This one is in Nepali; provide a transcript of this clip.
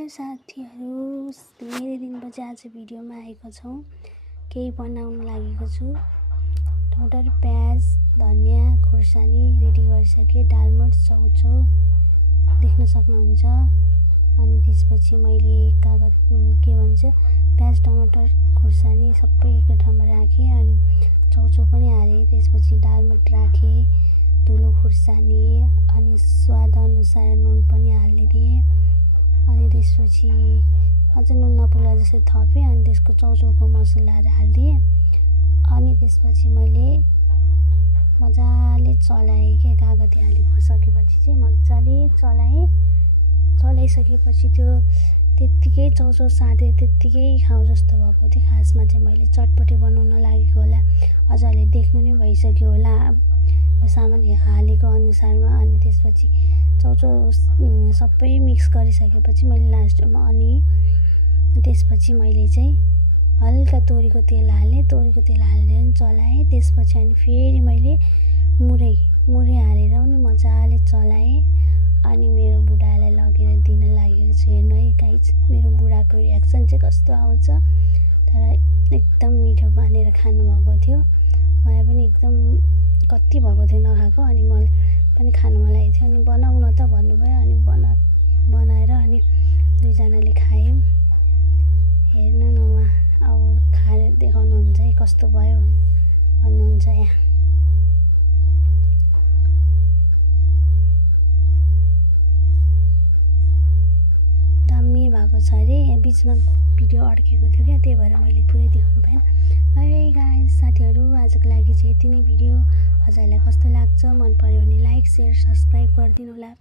हेलो साथीहरू, धेरै दिनपछि आज भिडियोमा आएको छौँ। केही बनाउन लागेको छु। टमाटर, प्याज, धनिया, खुर्सानी रेडी गरिसकेँ। दालमोठ, चौचौ देख्न सक्नुहुन्छ। अनि त्यसपछि मैले के भन्छ प्याज, टमाटर, खुर्सानी सबै एकै ठाउँमा राखेँ अनि चौचौ पनि हालेँ। त्यसपछि दालमोठ राखेँ, धुलो खुर्सानी अनि स्वाद अनुसार नुन पनि हालिदिएँ। अनि त्यसपछि अझ नुन नपुग्ला जस्तो थपेँ अनि त्यसको चौचौको मसलाहरू हालिदिएँ। अनि त्यसपछि मैले मजाले चलाएँ क्या कागती हालिसकेपछि चाहिँ मजाले चलाइसकेपछि त्यो त्यत्तिकै चौचौ साँधेर त्यत्तिकै खाउँ जस्तो भएको थियो। खासमा चाहिँ मैले चटपटे बनाउन लागेको होला, हजुरहरूले देख्नु नै भइसक्यो होला सामान हालेको अनुसारमा। अनि त्यसपछि चौचौ सबै मिक्स गरिसकेपछि मैले लास्टमा अनि त्यसपछि मैले चाहिँ हल्का तोरीको तेल हालेँ। तोरीको तेल हालेर चलाएँ। त्यसपछि अनि फेरि मैले मुरै हालेर पनि मजाले चलाएँ। अनि मेरो बुढालाई लगेर दिन लागेको छु। हेर्नु है गाइज, मेरो बुढाको रियाक्सन चाहिँ कस्तो आउँछ। तर एकदम मिठो मानेर खानुभएको थियो। मलाई पनि एकदम कति भएको थियो नखाएको। अनि मलाई पनि खानु मन लागेको थियो। अनि बनाउन त भन्नुभयो अनि बनाएर अनि दुईजनाले खायौँ। हेर्नु न उहाँ अब खाएर देखाउनुहुन्छ है कस्तो भयो भन्नुहुन्छ यहाँ। दामी भएको छ अरे। यहाँ बिचमा भिडियो अड्केको थियो क्या, त्यही भएर मैले पुरै देखाउनु पाएन। बाई गाइस, साथीहरू आजको लागि चाहिँ यति नै भिडियो। हजुरहरूलाई कस्तो लाग्छ, मन पर्यो भने लाइक, सेयर, सब्सक्राइब गरिदिनु होला।